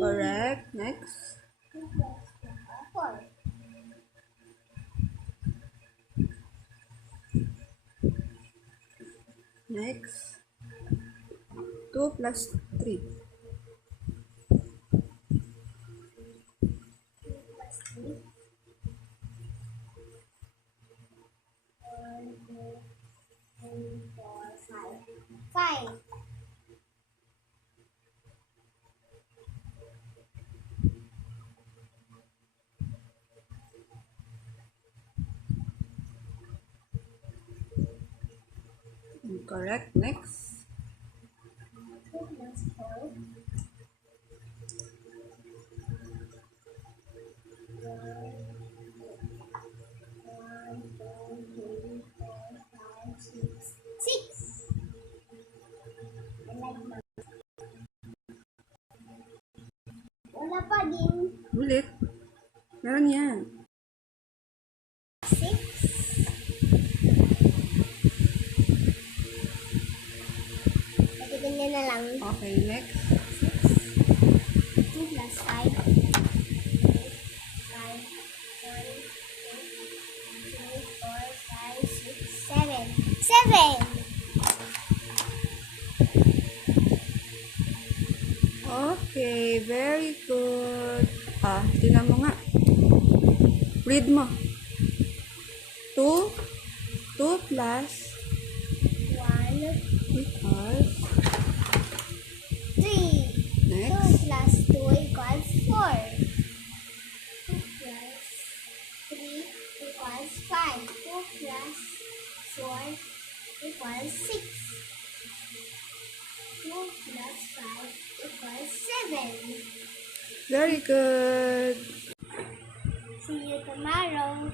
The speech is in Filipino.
Correct. Next. 4. Next. 2 plus 3. 5. Correct. Next. 2 plus 4. 6. Wala pa din. Ulit. Meron yan. 6. Pati ganyan na lang. Okay. Next. 2 plus 5. 5. 1, 2, 3, 4, 5, 6, 7. 7! Okay. Very good. Tingnan mo nga. Read mo. 2. 2 plus 1, equals. 3. 2 Next. plus 2 equals 4. 2 plus 3 equals 5. 2 plus 4 equals 6. 2 plus 5 equals 7. Very good. See you tomorrow.